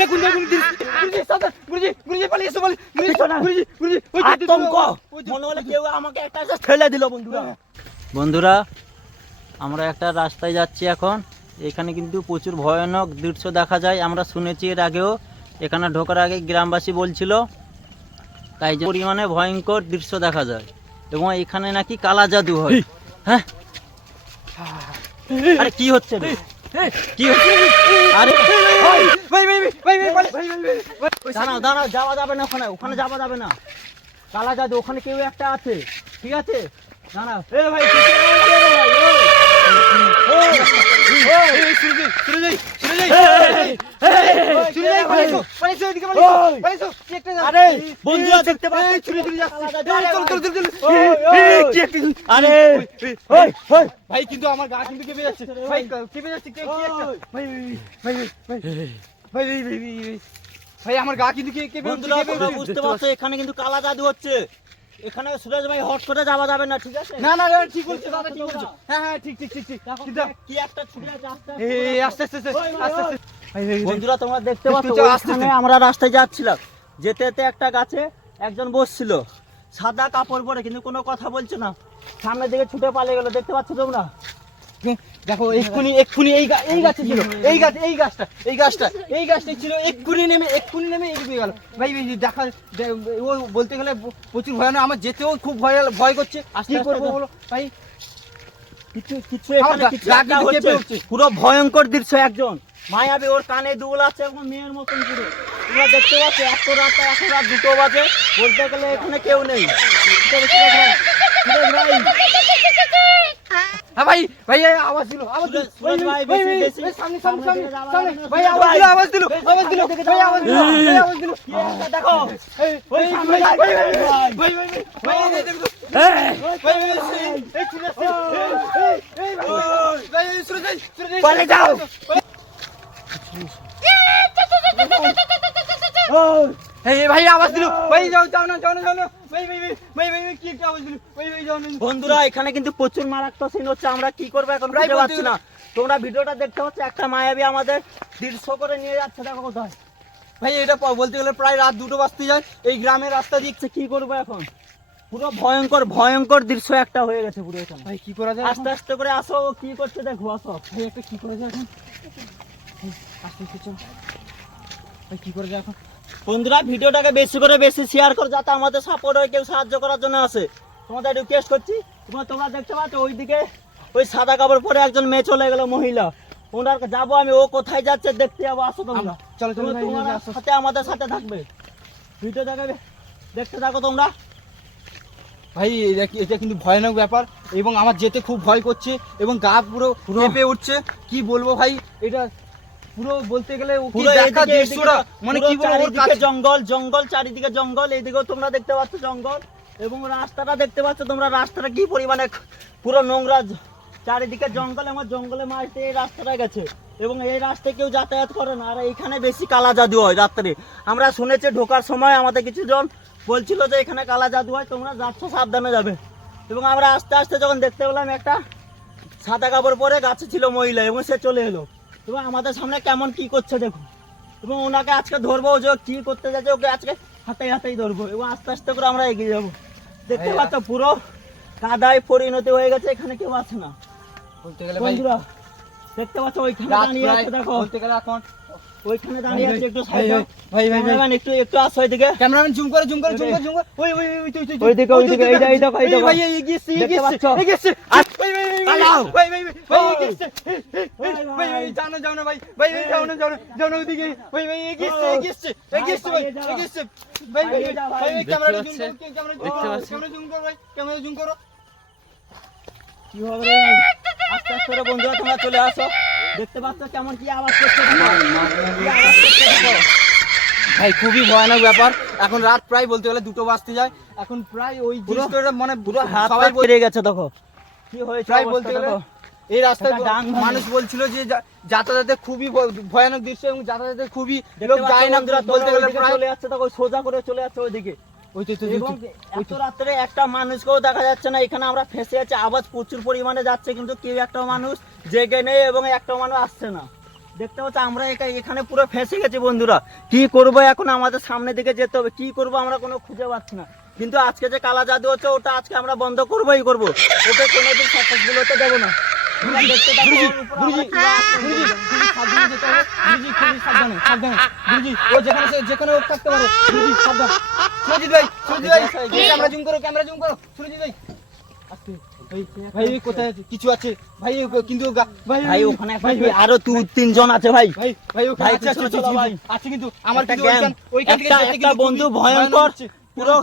দেখুন দেখুন গুরুজি সাবধান গুরুজি গুরুজি পালিয়ে এসো গুরুজি গুরুজি ওই আতঙ্ক মনে হলো কেউ আমাকে একটা ঠেলে দিল বন্ধুরা। বন্ধুরা আমরা একটা রাস্তায় যাচ্ছি এখন, এখানে কিন্তু প্রচুর ভয়ানক দৃশ্য দেখা যায়। আমরা শুনেছি এর আগেও, এখানে ঢোকার আগে গ্রামবাসী বলছিল তাই যে পরিমাণে ভয়ঙ্কর দৃশ্য দেখা যায় এবং এখানে নাকি কালা জাদু হয়। হ্যাঁ আরে কি হচ্ছে রে? কি হচ্ছে? আরে ভাই ভাই ভাই দাঁড়াও দাঁড়াও, যাওয়া যাবে না ওখানে, ওখানে যাওয়া যাবে না। কালা জাদু ওখানে কেউ একটা আছে, ঠিক আছে দাঁড়াও। এ ভাই আরে বন্ধুরা দেখতে পাচ্ছি ভাই কিন্তু আমার গা কিন্তু কেঁপে যাচ্ছে ভাই, কেঁপে যাচ্ছে কি একটা ভাই ভাই ভাই ভাই ভাই আমার গা কিন্তু কেঁপে বন্ধুরা বুঝতে পারছো এখানে কিন্তু কালা জাদু হচ্ছে। এখানে সুরজ ভাই হট করে যাওয়া যাবে না, ঠিক আছে? না না ঠিক বলছো দাদা, ঠিক বলছো। হ্যাঁ হ্যাঁ ঠিক ঠিক ঠিক ঠিক কিন্তু কি একটা ছুটে আছে আস্তে আস্তে আস্তে আস্তে বন্ধুরা তোমরা দেখতে পাচ্ছ ওখানে আমরা রাস্তায় যাচ্ছিলাম, যেতে যেতে একটা গাছে একজন বসছিল সাদা কাপড় পরে, কিন্তু কোনো কথা বলছে না, সামনের দিকে ছুটে পালিয়ে গেল। দেখতে পাচ্ছ তোমরা? দেখো এক্ষুনি এই গাছে ছিল, এই গাছটা ছিল, এক্ষুনি নেমে এগিয়ে গেল। ভাই দেখা ও বলতে গেলে প্রচুর ভয়ানক, আমার যেতেও খুব ভয় করছে। কি করবো বলো ভাই? কিছু এখানে কিছু একটা হচ্ছে, পুরো ভয়ঙ্কর দৃশ্য। একজন মায়াবী, ওর কানে দুল আছে এবং মেয়ের মতন পুরো। তোমরা দেখতে পাচ্ছ এখন রাত 2টো বাজে, বলতে গেলে এখানে কেউ নেই। হ্যাঁ ভাই ভাই আওয়াজ দিল দেখো পালিয়ে যাও। ভাই আওয়াজ দিল, ভাই যাও না ভাই কি একটা আওয়াজ দিল, ভাই যাও না। বন্ধুরা এখানে কিন্তু প্রচুর মারাত্মক সিন হচ্ছে, আমরা কি করবো এখন বুঝতে পারছি না। তোমরা ভিডিওটা দেখতে পাচ্ছ, একটা মায়াবী আমাদের দৃশ্য করে নিয়ে যাচ্ছে, দেখো কোথায়। ভাই এটা বলতে গেলে প্রায় রাত 2টো বাজতে যায়, এই গ্রামের রাস্তা দিচ্ছে। কি করবো এখন? পুরো ভয়ঙ্কর দৃশ্য একটা হয়ে গেছে পুরো এখানে। ভাই কি করা যায়? আস্তে আস্তে করে আসো, ও কি করছে দেখো, আসো। ভাই একটা কি করা যায় এখন? আস্তে আস্তে চল ভাই, কি করা যায় এখন? বন্ধুরা ভিডিওটাকে বেশি শেয়ার করো, যাতে আমাদের সাপোর্ট হয়, কেউ সাহায্য করার জন্য আসে। তোমাদের রিকোয়েস্ট করছি। তোমরা দেখতে পাচ্ছ ওইদিকে ওই সাদা কাপড় পরে একজন মেয়ে চলে গেল, মহিলা। ওনার যাবো আমি, ও কোথায় যাচ্ছে দেখতে যাবো। আসো তোমরা, চলো চলো তোমার সাথে আমাদের সাথে থাকবে। ভিডিওটাকে দেখতে থাকো তোমরা। ভাই এটা কিন্তু ভয়ানক ব্যাপার, এবং আমার যেতে খুব ভয় করছে এবং গা পুরো কেঁপে উঠছে। কি বলবো ভাই, এটা পুরো বলতে গেলে দেখা দৃশ্যটা মানে কি বলবো, ওর কাছে জঙ্গল চারিদিকে জঙ্গল, এইদিকেও তোমরা দেখতে পাচ্ছ জঙ্গল, এবং রাস্তাটা দেখতে পাচ্ছ তোমরা, রাস্তাটা কি পরিমাণে পুরো নোংরা, চারিদিকে জঙ্গল, এবং জঙ্গলে মাঝে এই রাস্তাটা গেছে, এবং এই রাস্তায় কেউ যাতায়াত করে না। আর এইখানে বেশি কালা জাদু হয় রাত্রে। আমরা শুনেছি ঢোকার সময় আমাদের কিছুজন বলছিল যে এখানে কালা জাদু হয়, তোমরা যাচ্ছ সাবধানে যাবে। এবং আমরা আস্তে আস্তে যখন দেখতে পেলাম একটা সাদা কাপড় পরে গাছে ছিল মহিলা, এবং সে চলে এলো এবং আমাদের সামনে কেমন কি করছে দেখো। এবং ওনাকে আজকে ধরবো, যে কি করতে যাচ্ছে ওকে আজকে হাতেই ধরবো, এবং আস্তে আস্তে করে আমরা এগিয়ে যাবো। দেখতে পাচ্ছ পুরো কাদায় পরিণতি হয়ে গেছে, এখানে কেউ আছে না বলতে গেলে। বন্ধুরা দেখতে পাচ্ছ ওইখানে দাঁড়িয়ে আছে, দেখো বলতে গেলে এখন ওইখানে দাঁড়িয়ে আছে। একটু সাইড ভাই একটু আসো এদিকে, ক্যামেরাম্যান জুম করে ওই ওইদিকে এই দেখো ভাই এগিয়েছে ভাই যাও না ভাই যাও না ওইদিকে ভাই এগিয়েছে ভাই ক্যামেরা জুম করো কি হবে রে? আস্তে আস্তে করে বন্ধুরা তোমরা চলে আসো, দেখতে পাচ্ছ কেমন কি আওয়াজ করছে ভাই। খুবই ভয়ানক ব্যাপার, এখন রাত প্রায় বলতে গেলে 2টো বাজতে যায়, এখন প্রায় ওই দৃশ্যটা মানে পুরো হাত সবাই বেড়ে গেছে। দেখো কি হয়েছে প্রায় বলতে গেলে এই রাস্তায় মানুষ বলছিল যে যাতায়াতে খুবই ভয়ানক দৃশ্য, এবং যাতায়াতে খুবই লোক যায় না বলতে গেলে, চলে যাচ্ছে তখন সোজা করে চলে যাচ্ছে ওইদিকে। এত রাত্রে একটা মানুষকেও দেখা যাচ্ছে না, এখানে আমরা ফেঁসে আছি। আওয়াজ প্রচুর পরিমাণে যাচ্ছে, কিন্তু কেউ একটা মানুষ জেগে নেই এবং একটা মানুষ আসছে না। দেখতে পাচ্ছ আমরা এখানে পুরো ফেঁসে গেছি বন্ধুরা। কি করব এখন, আমাদের সামনের দিকে যেতে হবে, কি করব আমরা কোনো খুঁজে পাচ্ছি না। কিন্তু আজকে যে কালা জাদু হচ্ছে ওটা আজকে আমরা বন্ধ করবোই করব, ওকে কোনোদিন সাকসেসফুল হতে দেবো না। তোমরা দেখতে থাকো, ওর উপর আমরা কি আসছে। ও যেখানে ও থাকতে পারে। গুরুজি সাবধান। সুরজিৎ ভাই ক্যামেরা জুম করো সুরজিৎ ভাই আস্তে। ভাই ওই কোথায় আছে? কিছু আছে ভাই, কিন্তু ভাই ওখানে আরো 2-3 আছে ভাই। ভাই ওখানে আছে পিছনে চলো ভাই। আছে কিন্তু আমার কিন্তু ওইখান থেকে একটা বন্ধু ভয়ঙ্কর পুরো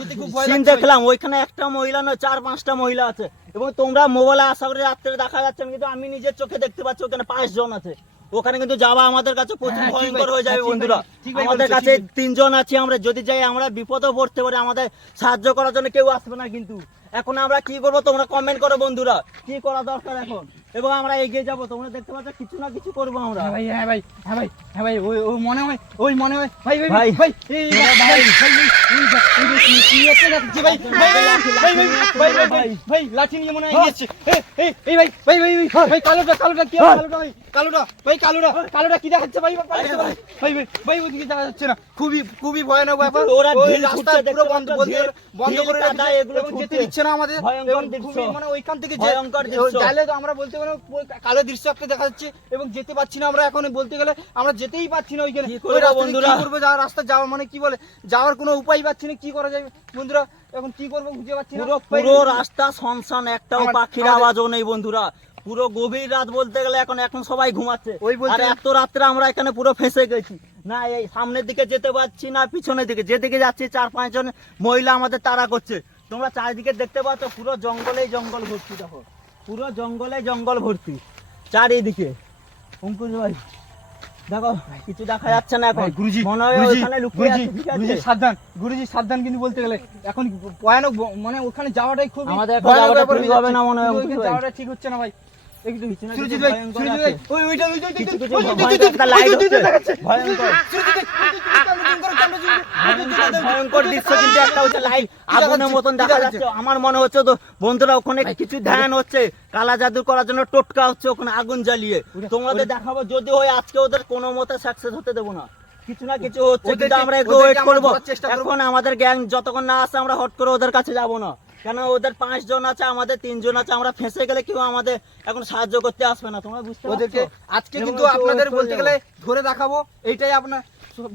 সিন দেখলাম। ওইখানে একটা মহিলা নয় 4-5টা মহিলা আছে, এবং তোমরা মোবাইলে আশা করে রাত্রে দেখা যাচ্ছে, কিন্তু আমি নিজের চোখে দেখতে পাচ্ছি ওখানে 5 জন আছে। ওখানে কিন্তু যাওয়া আমাদের কাছে প্রচুর ভয়ঙ্কর হয়ে যাবে বন্ধুরা। আমাদের কাছে 3 জন আছি, আমরা যদি যাই আমরা বিপদে পড়তে পারি, আমাদের সাহায্য করার জন্য কেউ আসবে না। কিন্তু এখন আমরা কি করব তোমরা কমেন্ট করো বন্ধুরা, কি করা দরকার এখন, এবং আমরা এগিয়ে যাব। তোমরা দেখতে পাচ্ছ কিছু না কিছু করবো আমরা। ভাই ওই মনে হয় ভাই লাঠি নিয়ে মনে হয় গিয়েছে। এই ভাই কালোটা কি কালোটা কি দেখাচ্ছে ভাই? ভাই ওদিকে যাওয়া যাচ্ছে না, খুবই ভয়ানক ব্যাপার। ওরা ওই রাস্তা পুরো বন্ধ করে দাদা এগুলো যেতে দিচ্ছে না আমাদের। ভয়ঙ্কর এবং দৃশ্য, খুবই মানে ওইখান থেকে ভয়ঙ্কর দৃশ্য। গেলে তো আমরা বলতে গেলে কালো দৃশ্য একটা দেখা যাচ্ছে, এবং যেতে পারছি না আমরা। এখন বলতে গেলে আমরা যেতেই পারছি না ওইখানে। কি করবো বন্ধুরা? কি করবো? যাওয়ার রাস্তা যাওয়া মানে কি বলে, যাওয়ার কোনো উপায় পাচ্ছি না, কি করা যায় বন্ধুরা? এখন কি করবো বুঝতে পারছি না। পুরো রাস্তা শুনশান, একটাও পাখির আওয়াজও নেই বন্ধুরা। পুরো গভীর রাত বলতে গেলে এখন সবাই ঘুমাচ্ছে। আর এত রাত্রে আমরা এখানে পুরো ফেঁসে গেছি না, এই সামনের দিকে যেতে পারছি না, পিছনের দিকে যেদিকে যাচ্ছি 4-5 জন মহিলা আমাদের তাড়া করছে। তোমরা চারিদিকে দেখতে পাচ্ছ পুরো জঙ্গলেই জঙ্গল ভর্তি, দেখো পুরো জঙ্গল ভর্তি চারিদিকে। অঙ্কুশ ভাই দেখো কিছু দেখা যাচ্ছে না এখন। গুরুজি মনে হয় ওখানে লুকিয়ে আছে, ঠিক আছে? গুরুজি সাবধান। কিন্তু বলতে গেলে এখন ভয়ানক, মানে ওখানে যাওয়াটাই খুব আমাদের এখন যাওয়াটা ঠিক হবে না মনে হয় অঙ্কুশ ভাই। যাওয়াটা ঠিক হচ্ছে না ভাই। সুরজিৎ ভাই ভয়ঙ্কর দৃশ্য, কিন্তু একটা হচ্ছে লাইট আগুনের মতন দেখা যাচ্ছে। আমার মনে হচ্ছে তো বন্ধুরা ওখানে কিছু ধ্যান হচ্ছে, কালা জাদু করার জন্য টোটকা হচ্ছে ওখানে আগুন জ্বালিয়ে। তোমাদের দেখাবো, যদি হয় আজকে ওদের কোনো মতে সাকসেস হতে দেবো না। কিছু না কিছু হচ্ছে, কিন্তু আমরা একটু ওয়েট করবো। এখন আমাদের গ্যাং যতক্ষণ না আসে আমরা হট করে ওদের কাছে যাবো না, কেন ওদের 5 জন আছে, আমাদের 3 জন আছে। আমরা ফেঁসে গেলে কেউ আমাদের এখন সাহায্য করতে আসবে না, তোমরা বুঝতে পারছো? ওদেরকে আজকে কিন্তু আপনাদের বলতে গেলে ধরে দেখাবো, এইটাই আপনার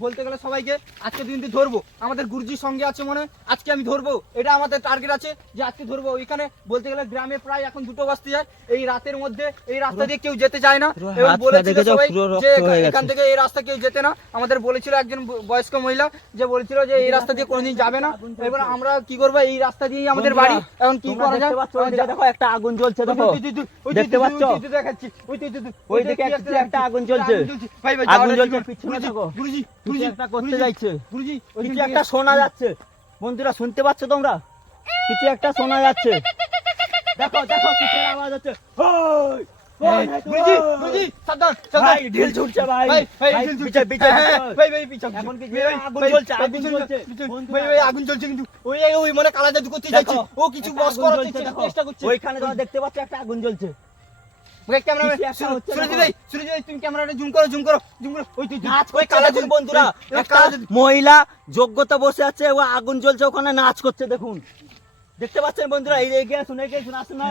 বলতে গেলে সবাইকে আজকে কিন্তু ধরবো। আমাদের গুরুজির সঙ্গে আছে মনে হয়, আজকে আমি ধরবো, এটা আমাদের টার্গেট আছে যে আজকে ধরবো। ওইখানে বলতে গেলে গ্রামে প্রায় এখন 2টো বাজতে যায়, এই রাতের মধ্যে এই রাস্তা দিয়ে কেউ যেতে চায় না। এবং বলেছিল সবাই যে এখান থেকে এই রাস্তা কেউ যেতে না। আমাদের বলেছিল একজন বয়স্ক মহিলা, যে বলেছিল যে এই রাস্তা দিয়ে কোনোদিন যাবে না। এবার আমরা কি করবো, এই রাস্তা দিয়েই আমাদের বাড়ি। এখন কি করা যায়? দেখো একটা আগুন জ্বলছে, দেখো দেখতে পাচ্ছ? দেখাচ্ছি ওই দিকে একটা আগুন জ্বলছে, আগুন জ্বলছে, পিছনে দেখো গুরুজি কিছু একটা করতে যাচ্ছে। গুরুজি কিছু একটা শোনা যাচ্ছে বন্ধুরা, শুনতে পাচ্ছ তোমরা? কিছু একটা শোনা যাচ্ছে, দেখো কিসের আওয়াজ হচ্ছে। গুরুজি সাবধান ভাই, ঢিল ছুটছে ভাই, পিছে এখন কি আগুন জ্বলছে, আগুন জ্বলছে কিন্তু ওই মানে কালা জাদু করতে যাচ্ছে। ও কিছু বস করার চেষ্টা করছে। ওইখানে তোমরা দেখতে পাচ্ছ একটা আগুন জ্বলছে। মহিলা যোগ্যতা বসে আছে, ও আগুন জ্বলছে, ওখানে নাচ করছে। দেখুন, দেখতে পাচ্ছেন বন্ধুরা? এই এগিয়ে আসুন আসুন না,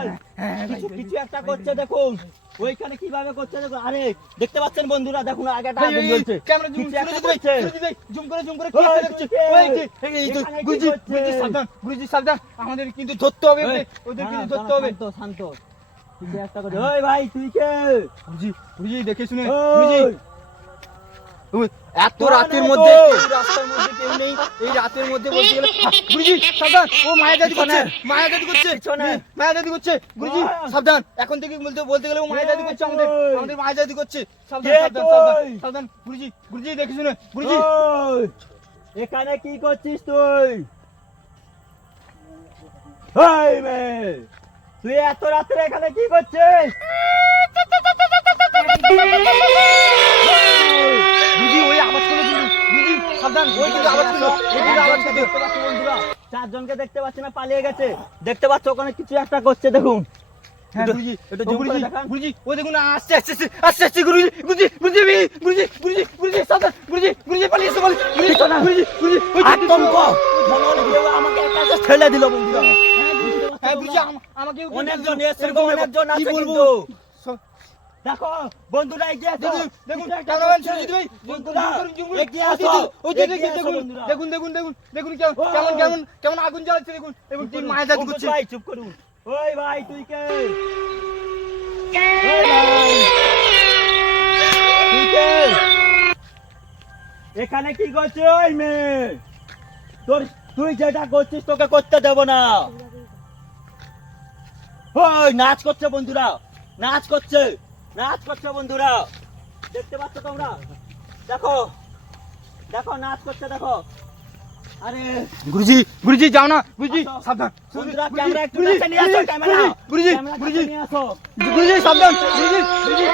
কিছু একটা করছে দেখুন, ওইখানে কিভাবে করছে দেখুন। আরে দেখতে পাচ্ছেন বন্ধুরা, দেখুন আগে একটা আগুন জ্বলছে, গুরুজি সাবধান, আমাদের কিন্তু ধরতে হবে, ওদের কিন্তু ধরতে হবে। শান্ত কিছু একটা করছে। ওই ভাই তুই কে? গুরুজি দেখে শুনে, এত রাতের মধ্যে রাস্তার মধ্যে কেউ নেই, এই রাতের মধ্যে বলতে গেলে গুরুজি সাবধান, ও মায়াজাদি করছে গুরুজি সাবধান। এখন থেকে বলতে গেলে ও মায়াজাদি করছে, আমাদের মায়াজাদি করছে। সাবধান গুরুজি দেখে শুনে। গুরুজি এখানে কি করছিস তুই? তুই এত রাত্রে এখানে কি করছিস? বন্ধুরা 4 জনকে দেখতে পাচ্ছি না, পালিয়ে গেছে। দেখতে পাচ্ছ ওখানে কিছু একটা করছে, দেখুন হ্যাঁ একটু- গুরুজি, একটু ও জুম করে গুরুজি, দেখান। গুরুজি, ও দেখুন আস্তে আস্তে আস্তে আস্তে আস্তে গুরুজি, গুরুজি, গুরুজি, গুরুজি, গুরুজি, গুরুজি, সাবধান, গুরুজি, গুরুজি পালিয়ে এসে বলে, গুরুজি, কিছু না। গুরুজি, গুরুজি, ওই যে আতঙ্ক মনে হলো কেউ আমাকে একা একা ঠেলে দিল বন্ধুরা। হ্যাঁ গুরুজি, আমাকে অনেকজন এসছে, এরকম অনেকজন কি আছে বলবো? কিন্তু। দেখো বন্ধুরা এগিয়ে আসো। দেখুন, দেখুন, কিছু একটা ক্যামেরাম্যান করছে। সুজিত ভাই, বন্ধুরা এগিয়ে ওই আসো, যে, ওই যে, এগিয়ে আসো দেখুন, বন্ধুরা। দেখুন, দেখুন, দেখুন, দেখুন, কেমন ও। কেমন কেমন কেমন আগুন জ্বালাচ্ছে দেখুন, এবং কি মায়া জাদু অঙ্কুশ করছে। ভাই চুপ করুন। ওই ভাই তুই কে? ওই ভাই তুই কে? এখানে কি করছিস ওই মেয়ে? তুই যেটা করছিস তোকে করতে দেব না। ওই নাচ করছে বন্ধুরা, নাচ করছে, নাচ করছে বন্ধুরা, দেখতে পাচ্ছ তোমরা? দেখো দেখো নাচ করছে দেখো। আরে গুরুজি, গুরুজি যাও না, গুরুজি আসো। সাবধান, বন্ধুরা গুরুজি, ক্যামেরা একটু গুরুজি, কাছে নিয়ে আসো, ক্যামেরা গুরুজি, ক্যামেরা গুরুজি, কাছে নিয়ে আসো। গুরুজি সাবধান, গুরুজি, গুরুজি,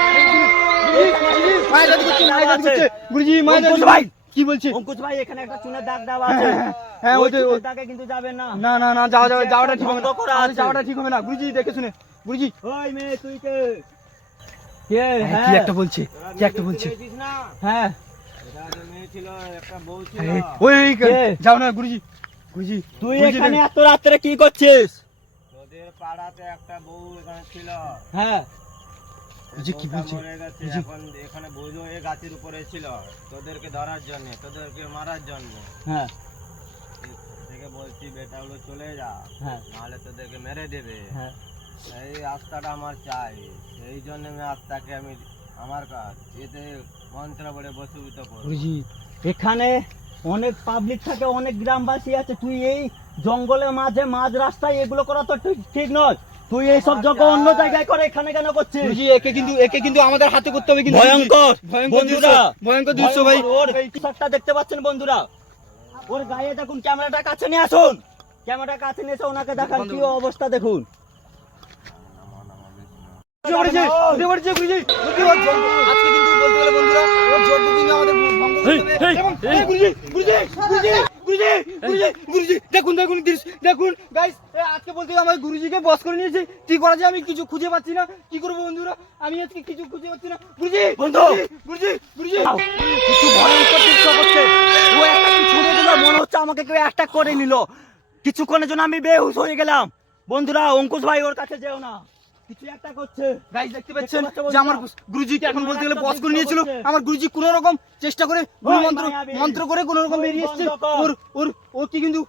গুরুজি, মায়া জাদু করছে, মায়া জাদু করছে, গুরুজি মায়া জাদু অঙ্কুশ করছে। ভাই। কি বলছে? অঙ্কুশ ভাই এখানে একটা চুনের দাগ দেওয়া আছে। হ্যাঁ, ওই ওই যে, চুনের দাগে কিন্তু যাবেন না। না না না, যাওয়াটা ঠিক হবে না, বন্ধ করা আমাদের আছে। যাওয়াটা ঠিক হবে না, গুরুজি দেখে শুনে, গুরুজি ওই মেয়ে তুই কে? কে? হ্যাঁ, কি একটা বলছে, কি একটা বলছে, হ্যাঁ হ্যাঁ, ওই ওই, কে? যাও না গুরুজি, গুরুজি, তুই গুরুজি এখানে এত রাত্রে কি করছিস? তোদের পাড়াতে একটা বউ এখানে ছিল, হ্যাঁ গুরুজি কি বউটা বলছে? মরে গেছে, বুঝি। এখন এখানে বুঝো এ গাছের উপরে ছিল তোদেরকে ধরার জন্য, তোদেরকে মারার জন্য। হ্যাঁ থেকে বলছি বেটাগুলো চলে যা, হ্যাঁ নাহলে তোদেরকে মেরে দেবে। হ্যাঁ এই রাস্তাটা আমার চাই, এই জন্য আমি রাস্তাকে আমি আমার কাজ এতে মন্ত্র বলে বসীভূত করব। গুরুজি এখানে অনেক পাবলিক থাকে, অনেক গ্রামবাসী আছে, তুই এই জঙ্গলের মাঝে মাঝ রাস্তায় এগুলো করা তো ঠিক নয়। তুই এই সব যজ্ঞ অন্য জায়গায় করে, এখানে কেন করছিস? গুরুজি একে কিন্তু আমাদের হাতে করতে হবে কিন্তু, ভয়ঙ্কর ভয়ঙ্কর বন্ধুরা, দৃশ্য, ভয়ঙ্কর দৃশ্য ভাই। ওর টি-শার্টটা দেখতে পাচ্ছেন বন্ধুরা? ওর গায়ে দেখুন, ক্যামেরাটা কাছে নিয়ে আসুন, ক্যামেরাটা কাছে নিয়ে এসে ওনাকে দেখান কি অবস্থা দেখুন। উঠে পড়েছে, উঠে পড়েছে গুরুজি, গুরুজি ওর আজকে কিন্তু বলতে গেলে বন্ধুরা ওর যজ্ঞ কিন্তু আমাদের ভঙ্গ করতে হবে। এবং এই গুরুজি, গুরুজি, গুরুজি, গুরুজি, গুরুজি, গুরুজি, দেখুন দেখুন দৃশ্য, দেখুন গাইস, আজকে বলতে গেলে আমার গুরুজিকে বস করে নিয়েছে, কি করা যায় আমি কিছু খুঁজে পাচ্ছি না, কি করবো বন্ধুরা, আমি আজকে কিছু খুঁজে পাচ্ছি না। গুরুজি, বন্ধু! গুরুজি, গুরুজি, কিছু ভয়ঙ্কর দৃশ্য করছে। ও একটা কি ছুড়ে দিল, মনে হচ্ছে আমাকে কেউ অ্যাটাক করে নিল। কিছুক্ষণের জন্য আমি বেহুশ হয়ে গেলাম। বন্ধুরা অঙ্কুশ ভাই ওর কাছে যেও না, কিছু একটা করছে। গাইস দেখতে পাচ্ছেন দেখতে পাচ্ছ যে আমার বন্ধুরা? গুরুজিকে এখন বলতে গেলে একটা বস করে দৃশ্য নিয়েছিল, করছে। আমার গুরুজি কোনো রকম চেষ্টা করে গুরু ওই মন্ত্র মায়াবী। মন্ত্র করে কোনো রকম ওই বেরিয়ে এসছে। বন্ধ কর। ওর ওর ও কি কিন্তু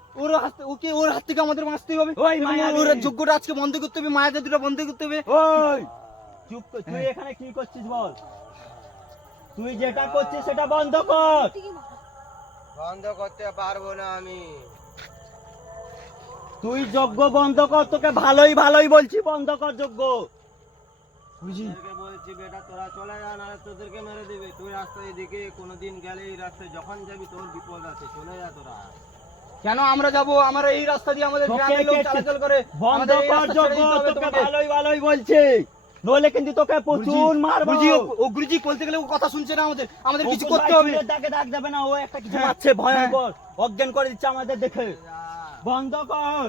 ওর হাত থেকে আমাদের বাঁচতে হবে, ওই এবং মায়াবী। ওর যোগ্যটা আজকে বন্ধ করতে হবে, মায়া জাদুটা বন্ধ করতে হবে। ওই চুপ কর, তুই হ্যাঁ। এখানে কি করছিস বল? তুই যেটা করছিস সেটা বন্ধ কর। বন্ধ করতে পারবো না আমি। তুই যজ্ঞ বন্ধ কর, তোকে ভালোই ভালোই বলছি, বন্ধ কর যজ্ঞ। গুরুজি তোদেরকে বলছি বেটা তোরা চলে যা, নাহলে তোদেরকে মেরে দেবে। তুই রাস্তায় এদিকে কোনোদিন গেলে এই রাস্তায় যখন যাবি তোর বিপদ আছে, চলে যা তোরা। কেন আমরা যাব? আমরা এই রাস্তা দিয়ে আমাদের তোকে গ্রামের লোক কে- চলাচল করে, বন্ধ আমাদের এই কর রাস্তা ছেড়ে যজ্ঞ, দিতে হবে তোকে তোমাকে। ভালোই ভালোই বলছি, নইলে কিন্তু তোকে প্রচুর মারবো। গুরুজি ও গুরুজি বলতে গেলে ও কথা শুনছে না, আমাদের কিছু অঙ্কুশ করতে ভাই হবে। চুলের দাগে দাগ দেবে না, ও একটা কিছু হ্যাঁ, মারছে ভয়ঙ্কর, অজ্ঞান করে দিচ্ছে আমাদের দেখে। বন্ধ কর।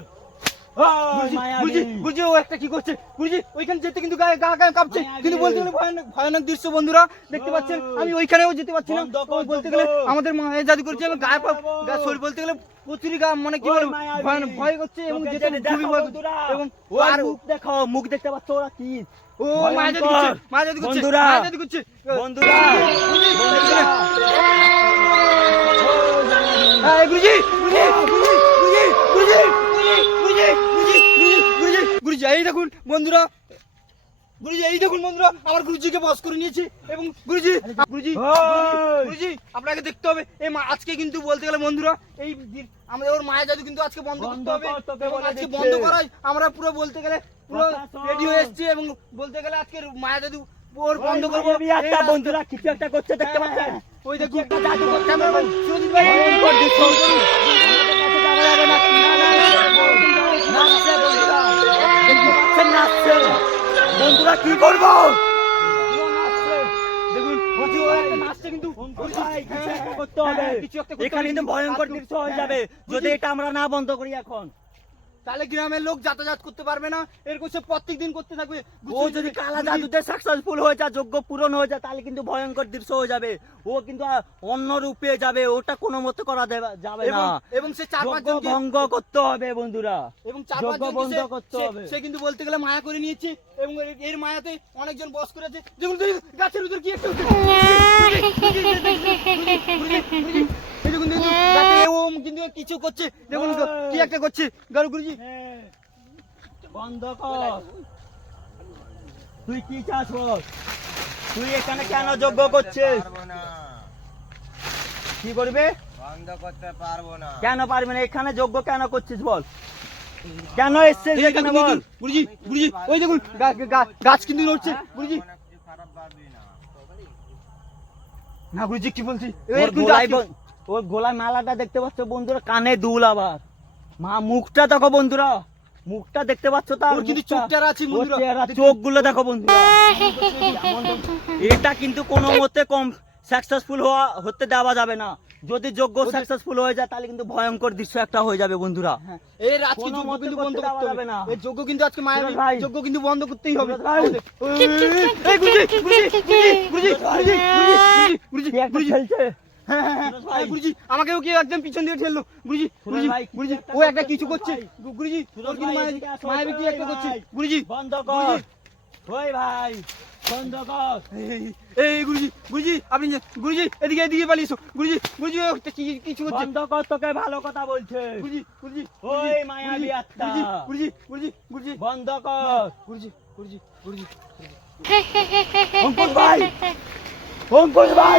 ওই গুরুজি, মায়াবী। গুরুজি, গুরুজি ও একটা কি করছে, গুরুজি ওইখানে যেতে কিন্তু গা গা কাঁপছে, মায়াবী। কিন্তু বলতে গেলে ভয়ানক ভয়ানক দৃশ্য বন্ধুরা দেখতে পাচ্ছেন, আমি ওইখানেও যেতে পারছি না। বন্ধ কর, ও বলতে বন্ধ গেলে কর। আমাদের মায়ের জাদু করছে, এবং গায়ে বন্ধ কর। শরীর বলতে গেলে প্রচুরই গা মানে কি ওই বলবো মায়াবী। ভয় করছে, এবং তোকে যেতে যেতে খুবই দেখো ভয় বন্ধুরা। এবং ওর আর মুখ দেখো, মুখ দেখতে পাচ্ছ ওরা কি ও মায়া জাদু করছে, মায়া জাদু করছে, বন্ধুরা। মায়া জাদু করছে বন্ধুরা, গুরুজি, বন্ধুরা। হ্যাঁ, গুরুজি, গুরুজি, গুরুজি, গুরুজি, গুরুজি, গুরুজি, গুরুজি, গুরুজি, গুরুজি, এই দেখুন বন্ধুরা, গুরুজি এই দেখুন বন্ধুরা, আমার গুরুজিকে বস করে নিয়েছি, এবং গুরুজি, গুরুজি, ওই! গুরুজি আপনাকে দেখতে হবে, এই আজকে কিন্তু বলতে গেলে বন্ধুরা এই আমাদের ওর মায়া জাদু কিন্তু আজকে বন্ধ করতে হবে, বন্ধ কর, তোকে এবং বলে আজকে দিচ্ছে। বন্ধ করাই আমরা পুরো বলতে গেলে পুরো কথা শোন। রেডি হয়ে এসেছি, এবং বলতে গেলে আজকে মায়া জাদু ওর বন্ধ ওই করবো। মায়াবী একটা এই বন্ধুরা কিছু একটা করছে, দেখতে পাচ্ছেন? ওই দেখুন একটা জাদু করছে, ক্যামেরাম্যান সুজিত ভাই, ভয়ঙ্কর দৃশ্য। আমাদের কাছে যাওয়া যাবে না। নাচছে বন্ধুরা, দেখতে পাচ্ছেন নাচছে। বন্ধুরা কি করবো? পুরো নাচছে। দেখুন বলছি, ও ভাই, একটা নাচছে কিন্তু অঙ্কুশ ভাই, কিছু একটা করতে হ্যাঁ, হবে। কিছু একটা করতে এখানে হবে কিন্তু ভয়ঙ্কর কিন্তু। দৃশ্য হয়ে হ্যাঁ, যাবে যদি বুঝি। এটা আমরা না বন্ধ করি এখন। তাহলে গ্রামের লোক যাতায়াত করতে পারবে না, এরকম সে প্রত্যেকদিন করতে থাকবে। ও যদি কালা জাদুতে সাকসেসফুল হয়ে যায়, যোগ্য পূরণ হয়ে যায়, তাহলে কিন্তু ভয়ঙ্কর দৃশ্য হয়ে যাবে। ও কিন্তু অন্য রূপে যাবে, ওটা কোনো মতে করা যাবে না। এবং সে 4-5 যোগ্য জনকে ভঙ্গ করতে হবে বন্ধুরা, এবং 4-5 যোগ্য জনকে বন্ধ করতে হবে। সে কিন্তু বলতে গেলে মায়া করে নিয়েছে, এবং এর মায়াতে অনেকজন বস করেছে। যেমন গাছের ভিতর কি একটা এই দেখুন দেখুন, গাছে ও কিন্তু কিছু করছে, দেখুন কি একটা করছে গুরুজি। বন্ধ কর। তুই কি চাস বল? তুই এখানে কেন যোগ্য করছিস? পারবো না, কি করবে? বন্ধ করতে পারবো না। কেন পারবি না? এখানে যোগ্য কেন করছিস বল? কেন এসছিস এই এখানে দেখুন, বল? গুরুজি গুরুজি ওই দেখুন গাছ কিন্তু নড়ছে গুরুজি। কোনো কিছু খারাপ ভাববি না। না গুরুজি কি বলছি, ওর গলায় মালাটা দেখতে পাচ্ছ বন্ধুরা, কানে দুল আবার। মুখটা দেখো বন্ধুরা, মুখটা দেখতে পাচ্ছ? তার ওর কিন্তু চোখটার আছে বন্ধুরা, চোখগুলো দেখো বন্ধুরা। এটা কিন্তু কোনো মতে কম সাকসেসফুল হতে দেওয়া যাবে না। যদি যোগ্য সাকসেসফুল হয়ে যায়, তাহলে কিন্তু ভয়ঙ্কর দৃশ্য একটা হয়ে যাবে বন্ধুরা। এর আজকে কোনো যোগ্য মতে কিন্তু করতে বন্ধ দেওয়া করতে যাবে হবে না। এর যোগ্য কিন্তু আজকে মায়ের সুরজ ভাই। যোগ্য কিন্তু বন্ধ করতেই হবে। সুরজ ভাই। এই গুরুজি গুরুজি গুরুজি গুরুজি গুরুজি কি একটা গুরুজি খেলছে? হ্যাঁ হ্যাঁ হ্যাঁ সুরজ ভাই। গুরুজি আমাকেও কি একদম পিছন দিয়ে ঠেললো গুরুজি গুরুজি ভাই, গুরুজি কিছু একটা ও একটা কিছু করছে ভাই। গুরুজি সুরজ ওর কিন্তু ভাই, মায়ের এদিকে আসো। মায়ের কি একটা ওই করছে ভাই। গুরুজি বন্ধ কর। গুরুজি। ওই ভাই বন্ধ কর। এই গুরুজি গুরুজি আপনি গুরুজি এদিকে এদিকে পালিয়ে এসো গুরুজি গুরুজি ও একটা কিছু করছে বন্ধ কর, তোকে ভালো কথা বলছে। গুরুজি গুরুজি ওই মায়াবী আত্মা। গুরুজি গুরুজি গুরুজি বন্ধ কর। গুরুজি গুরুজি গুরুজি অঙ্কুশ ভাই, অঙ্কুশ ভাই।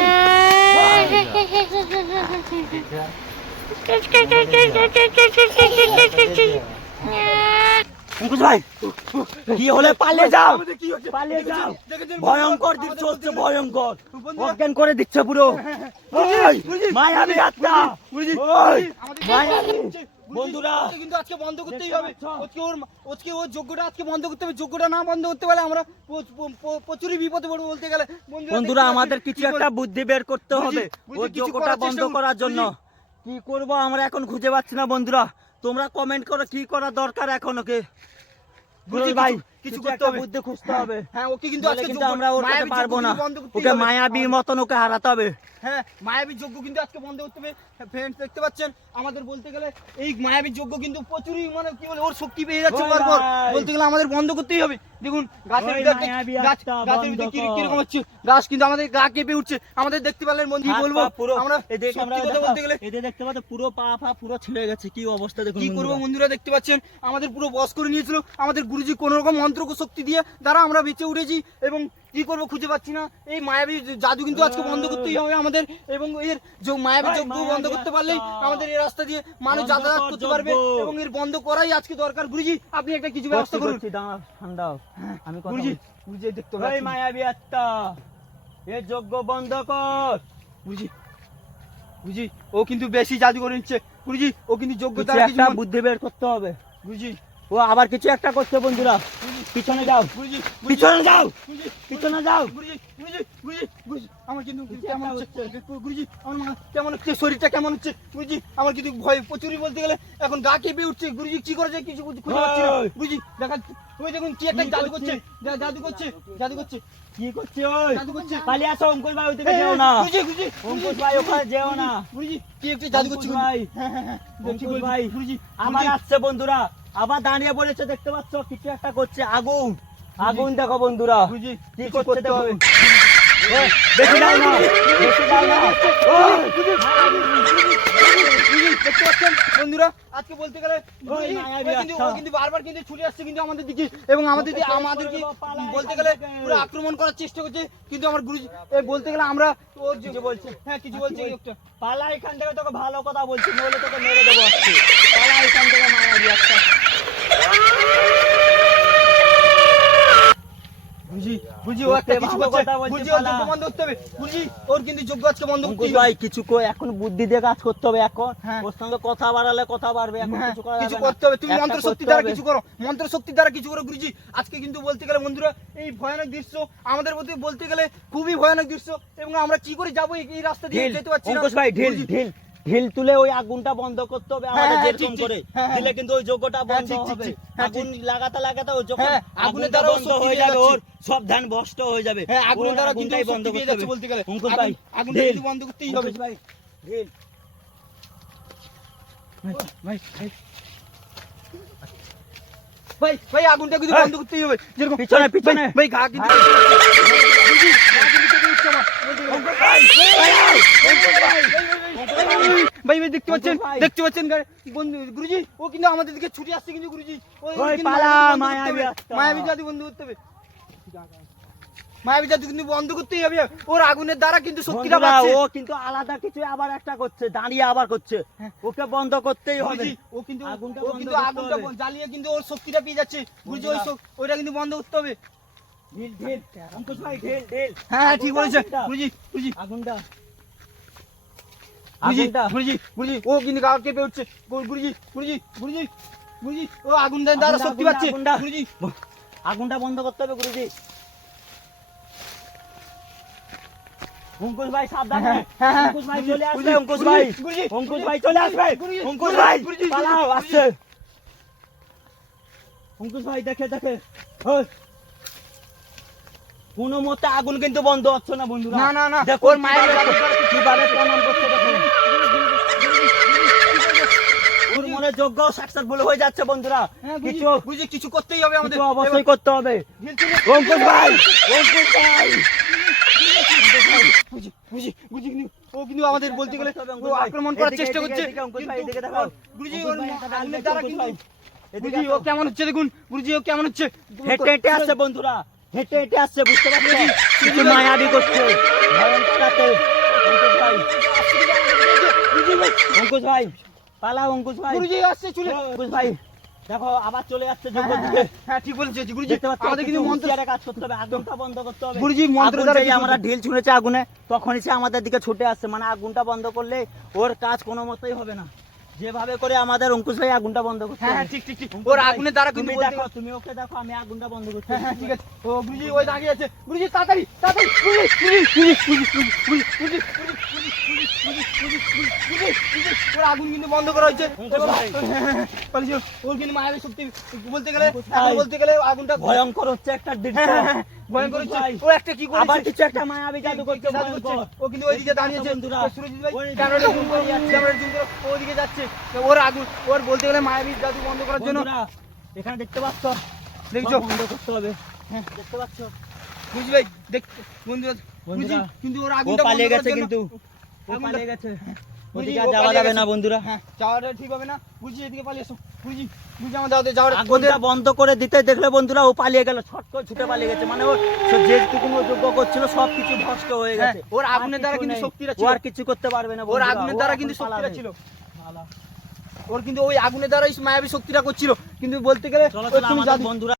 অঙ্কুশ ভাই, কি হলে পালিয়ে যাও, আমাদের কি হচ্ছে পালিয়ে যাও। দেখেছেন? ভয়ঙ্কর দৃশ্য হচ্ছে, ভয়ঙ্কর। অজ্ঞান করে দিচ্ছে পুরো। ওই, মায়াবী আত্মা। গুরুজি ওই, আমাদের মায়াবী। বন্ধুরা বন্ধুরা, কিন্তু আজকে বন্ধ করতেই দেখতে হবে। পাচ্ছ? আজকে ওর যোগ্যটা আজকে বন্ধ করতে হবে। যোগ্যটা না বন্ধ করতে পারলে আমরা প্রচুরই বিপদে পড়বো বলতে গেলে। বন্ধুরা, আমাদের কিছু একটা বুদ্ধি বের করতে হবে বুঝি, ওর কিছু যোগ্যটা করার বন্ধ চেষ্টা করুন, করার জন্য। কি করব আমরা এখন খুঁজে পাচ্ছি না বন্ধুরা। তোমরা কমেন্ট করো কি করা দরকার এখন ওকে। বুঝি, ভাই কিছু কিছু করতে একটা হবে। বুদ্ধি খুঁজতে হবে। হ্যাঁ ওকে কিন্তু নইলে আজকে কিন্তু যোগ্য- আমরা ওর কাছে মায়াবী পারবো যোগ্য না। কিন্তু বন্ধ করতেই ওকে হবে। মায়াবীর মতন ওকে হারাতে হবে। হ্যাঁ মায়াবী যজ্ঞ কিন্তু আজকে বন্ধ করতে হবে। ফ্রেন্ডস দেখতে পাচ্ছেন আমাদের বলতে গেলে এই মায়াবী যজ্ঞ কিন্তু প্রচুরই মানে কি বলে ওর শক্তি পেয়ে যাচ্ছে ওই বারবার। ভাই। বলতে গেলে আমাদের বন্ধ করতেই হবে। দেখুন গাছের ওই ভিতরে একটা মায়াবী গাছের আত্মা ভিতরে বন্ধ কর। কিরকম হচ্ছে, গাছ কিন্তু আমাদের গা কেঁপে উঠছে। আমাদের দেখতে পারলেন বন্ধু হাত বলবো পা পুরো আমরা এদের সত্যি কথা বলতে গেলে এদের দেখতে পাচ্ছ পুরো পা পুরো ছিঁড়ে গেছে। কি অবস্থা দেখুন কি করবো বন্ধুরা। বন্ধুরা দেখতে পাচ্ছেন আমাদের পুরো বস করে নিয়েছিল। আমাদের গুরুজি কোন রকম মন্ত্র শক্তি দিয়ে দ্বারা আমরা বেঁচে উঠেছি এবং কি করবো খুঁজে পাচ্ছি না। এই মায়াবী জাদু কিন্তু আজকে বন্ধ করতেই হবে আমাদের, এবং এর মায়াবী যজ্ঞ বন্ধ করতে পারলেই আমাদের এই রাস্তা দিয়ে মানুষ বন্ধ যাতায়াত কর করতে পারবে যজ্ঞ। এবং এর বন্ধ করাই আজকে দরকার। গুরুজি আপনি একটা কিছু ব্যবস্থা করুন। করছি, দাঁড়া, ঠান্ডা হও। আমি কথা গুরুজি বলছি। গুরুজি দেখতে ওই পাচ্ছি মায়াবী আত্মা, এর যজ্ঞ বন্ধ কর। গুরুজি গুরুজি ও কিন্তু বেশি জাদু করে নিচ্ছে গুরুজি। ও কিন্তু যোগ্য কিছু দ্বারা একটা বুদ্ধি বের করতে হবে। গুরুজি ও আবার কিছু একটা করছে বন্ধুরা। পিছনে যাও, গুরুজি পিছনে যাও, গুরুজি পিছনে যাও। গুরুজি গুরুজি গুরুজি গুরুজি আমার কিন্তু কেমন হচ্ছে গুরুজি, আমার কেমন হচ্ছে, শরীরটা কেমন হচ্ছে গুরুজি। আমার কিন্তু ভয় প্রচুরই বলতে গেলে এখন গা কেঁপে উঠছে গুরুজি। কি করা যায় কিছু খুঁজে পাচ্ছি না ওই। গুরুজি। দেখা ওই দেখুন কি একটা কি জাদু করছে? করছে, জাদু করছে, জাদু করছে, কি করছে ওই? জাদু করছে। পালিয়ে আসো অঙ্কুশ ভাই, ওইদিকে যেও না। গুরুজি গুরুজি অঙ্কুশ ভাই ওখানে যেও না। গুরুজি কি একটা জাদু করছে অঙ্কুশ ভাই, হ্যাঁ হ্যাঁ হ্যাঁ দেখছি অঙ্কুশ ভাই গুরুজি আবার আসছে বন্ধুরা। আবার দাঁড়িয়ে পড়েছে দেখতে পাচ্ছ, কিছু একটা করছে। আগুন, আগুন দেখো বন্ধুরা গুরুজি কি কিছু করছে করতে হবে। দেখুন। ওই, বেশি যাও না, বেশি যাও না। ওই, দেখতে পাচ্ছেন বন্ধুরা আজকে বলতে গেলে ওই মায়াবী ও আত্মা। কিন্তু বারবার কিন্তু ছুটে আসছে কিন্তু আমাদের দিকে এবং আমাদেরকে বলতে গেলে পুরো আক্রমণ করার চেষ্টা করছে। কিন্তু আমার গুরুজি বলতে গেলে আমরা ওর কিছু বলছে। হ্যাঁ কিছু বলছে একটা পালা এখান থেকে, তোকে ভালো কথা বলছি, নইলে তোকে মেরে দেবো আজকে। পালা এখান থেকে মায়াবী আত্মা। বুঝি বুঝি ও একটা কিছু ভালো করছে কথা বলছে, বুঝি ওর পালা। যোগ্য বন্ধ করতে হবে বুঝি। ওর কিন্তু যোগ্য আজকে বন্ধ করতে অঙ্কুশ হবে। ভাই কিছু এখন বুদ্ধি দিয়ে কাজ করতে হবে। এখন হ্যাঁ। ওর সঙ্গে কথা বাড়ালে কথা বাড়বে। এখন হ্যাঁ, কিছু করা কিছু যাবে না। করতে হবে। তুমি একটা মন্ত্র শক্তি করতে দ্বারা হবে। কিছু করো, মন্ত্র শক্তি দ্বারা কিছু করো গুরুজি। আজকে কিন্তু বলতে গেলে বন্ধুরা এই ভয়ানক দৃশ্য আমাদের প্রতি বলতে গেলে খুবই ভয়ানক দৃশ্য এবং আমরা কি করে যাবো এই রাস্তা দিয়ে ঢিল, যেতে পারছি না অঙ্কুশ ভাই ঢিল, গুরুজি। ঢিল, ঢিল তুলে ওই আগুনটা বন্ধ করতে হবে আমাদের হ্যাঁ, যেরকম ঠিক, ঠিক। করে হ্যাঁ, দিলে কিন্তু ওই যোগ্যটা হ্যাঁ, বন্ধ ঠিক, ঠিক, হবে ঠিক। হ্যাঁ, আগুন লাগাতে লাগাতে ও যখন হ্যাঁ, আগুনের আগুনটা দ্বারা ও বন্ধ শক্তি হয়ে পেয়ে যাবে যাচ্ছে। ওর সব ধান ভস্ত হয়ে যাবে হ্যাঁ, আগুনের ওর দ্বারা কিন্তু আগুনটাই ও বন্ধ শক্তি পেয়ে করতে যাচ্ছে হবে বলতে গেলে। অঙ্কুশ আগুন- ভাই আগুনটা ঢিল। কিন্তু বন্ধ করতেই হবে। অঙ্কুশ ভাই ঢিল। ভাই ভাই আগুনটা কিন্তু এই, বন্ধ করতেই হবে যেরকম পিছনে, ভাই, পিছনে। ভাই ঘা কিন্তু গুরুজি, ঘা কিন্তু কেটে উঠছে আমার। ভাই ভাই দেখতে পাচ্ছেন অঙ্কুশ ভাই। দেখতে পাচ্ছেন বন্ধু গুরুজি ও কিন্তু আমাদের দিকে ছুটে আসছে কিন্তু গুরুজি ওই কিন্তু পালা, মায়াবী মায়াবী জাদু বন্ধ করতে হবে, মায়াবী জাদু বন্ধ করতে হবে, মায়াবী জাদু কিন্তু বন্ধ করতেই হবে ওর আগুনের দ্বারা কিন্তু শক্তিটা বন্ধুরা, পাচ্ছে ও কিন্তু আলাদা কিছু আবার একটা করছে দাঁড়িয়ে আবার করছে হ্যাঁ। ওকে বন্ধ করতেই হবে গুরুজি ও কিন্তু আগুনটা ও বন্ধ কিন্তু করতে আগুনটা হবে। জ্বালিয়ে কিন্তু ওর শক্তিটা পেয়ে যাচ্ছে গুরুজি ওই ওইটা কিন্তু বন্ধ করতে হবে ঢিল ঢিল অঙ্কুশ ভাই ঢিল ঢিল হ্যাঁ ঠিক বলেছেন আগুনটা, গুরুজি গুরুজি আগুনটা গুরুজি আগুনটা গুরুজি গুরুজি ও কিন্তু গা কেঁপে উঠছে গুরুজি গুরুজি গুরুজি গুরুজি ও আগুনের দ্বারা আগুনটা, শক্তি আগুনটা, পাচ্ছে আগুনটা। গুরুজি আগুনটা বন্ধ করতে হবে গুরুজি অঙ্কুশ ভাই সাবধানে হ্যাঁ, হ্যাঁ, অঙ্কুশ ভাই গুরুজি, চলে আসবে গুরুজি, অঙ্কুশ গুরুজি, ভাই গুরুজি, অঙ্কুশ গুরুজি, ভাই চলে আসবে গুরুজি, অঙ্কুশ গুরুজি, ভাই গুরুজি, পালাও গুরুজি। আসছে অঙ্কুশ ভাই দেখে দেখে ওই। কোনো মতে আগুন কিন্তু বন্ধ হচ্ছে না বন্ধুরা না, না, না, দেখো ওর মায়ের কিভাবে প্রণাম করছে দেখো ওর মনে যোগ্য সাকসেসফুল হয়ে যাচ্ছে বন্ধুরা হ্যাঁ, গুরুজি, কিছু গুরুজি, কিছু করতেই হবে আমাদের কিছু অবশ্যই করতে হবে ঢিল তুলে- অঙ্কুশ ভাই অঙ্কুশ ভাই গুরুজি, গুরুজি, গুরুজি কিন্তু- ও কিন্তু আমাদের বলতে গেলে করতে হবে, ও অঙ্কুশ ভাই। আক্রমণ করার এদিকে, চেষ্টা এদিকে, করছে এদিকে, অঙ্কুশ ভাই, কিন্তু এদিকে দেখাও। গুরুজি অঙ্কুশ ওর ভাই, এটা আগুনের দেখো, দ্বারা অঙ্কুশ কিন্তু ভাই। এদিকে গুরুজি ও আসো। কেমন হচ্ছে দেখুন গুরুজি ও কেমন হচ্ছে হেঁটে হেঁটে আসছে বন্ধুরা হেঁটে হেঁটে আসছে বুঝতে পারছো কিছু মায়াবি করছে ভয়ঙ্কর হাতে। অঙ্কুশ ভাই অঙ্কুশ ভাই পালাও অঙ্কুশ ভাই গুরুজি আসছে চলে অঙ্কুশ ভাই দেখো আবার চলে যাচ্ছে হ্যাঁ, যোগ্য হ্যাঁ, দিকে হ্যাঁ ঠিক বলেছে গুরুজি দেখতে পাচ্ছ আমাদের কিন্তু মন্ত্র কাজ করতে হবে আগুনটা বন্ধ করতে হবে গুরুজি, মন্ত্র আগুন দ্বারা যেই কিছু আমরা করতে- ঢিল ছুঁড়েছে আগুনে তখনই সে আমাদের দিকে ছুটে আসছে মানে আগুনটা বন্ধ করলে ওর কাজ কোনো মতেই হবে না যেভাবে করে আমাদের অঙ্কুশ ভাই আগুনটা বন্ধ করতে হ্যাঁ হবে। হ্যাঁ ঠিক ঠিক ঠিক অঙ্কুশ ওর ভাই, আগুনের দ্বারা কিন্তু তুমি বলতে দেখো গেলে- তুমি ওকে দেখো আমি আগুনটা বন্ধ করছি হ্যাঁ হ্যাঁ ঠিক আছে ও গুরুজি ওই দাঁড়িয়ে আছে গুরুজি তাড়াতাড়ি তাড়াতাড়ি গুরুজি গুরুজি গুরুজি গুরুজি গুরুজি গুরুজি গুরুজি ওর আগুন কিন্তু বন্ধ করা হয়েছে অঙ্কুশ ভাই। পালিয়ে ওর কিন্তু মায়ের শক্তি বলতে গেলে অঙ্কুশ এখন ভাই। বলতে গেলে আগুনটা ভয়ঙ্কর হচ্ছে একটা দৃশ্য হ্যাঁ, হ্যাঁ, ভয়ঙ্কর অঙ্কুশ হচ্ছে ভাই। ও একটা কি আবার করেছে কিছু একটা মায়াবী জাদু করছে জাদু করছে ভয়ঙ্কর। ও কিন্তু ওইদিকে দাঁড়িয়ে আছে বন্ধুরা, সুরজিৎ ভাই ওই ক্যামেরাটা দিকে জুম দাঁড়িয়ে করে আছে। ক্যামেরা জুম করে ওইদিকে যাচ্ছে ওর আগুন ওর বলতে গেলে মায়াবী জাদু বন্ধ করার জন্য বন্ধুরা, এখানে দেখতে পাচ্ছ দেখছো সব বন্ধ করতে হবে হ্যাঁ। দেখতে পাচ্ছ বুঝলি ভাই দেখ বন্ধুরা বুঝলি বন্ধুরা, কিন্তু ওর ও আগুনটা বন্ধ পালিয়ে করার গেছে জন্য- কিন্তু ও আগুনটা- পালিয়ে গেছে বুঝলি, ওদিকে ও আর যাওয়া পালিয়ে যাবে গেছে। না বন্ধুরা হ্যাঁ যাওয়াটা ঠিক হবে না বুঝি এদিকে পালিয়ে এসো বুঝি বুঝি আমার দাও যাওয়ার আগুনটা বন্ধ করে দিতে দেখলে বন্ধুরা ও পালিয়ে গেল ছট করে ছুটে পালিয়ে গেছে মানে ও যেটুকু যোগ্য করছিল সবকিছু ভস্ম হয়ে হ্যাঁ, গেছে ওর আর আগুনের দ্বারা কিছু কিন্তু নেই। শক্তিটা ও ছিল। আর কিছু করতে পারবে না ওর বন্ধুরা, আগুনের ও দ্বারা এখন কিন্তু শক্তিটা পালাবে। ছিল পালা। ওর কিন্তু ওই আগুনের দ্বারাই মায়াবী শক্তিটা করছিল কিন্তু বলতে গেলে চলো ওর চলো তুমি আমাদের জাদু- বন্ধুরা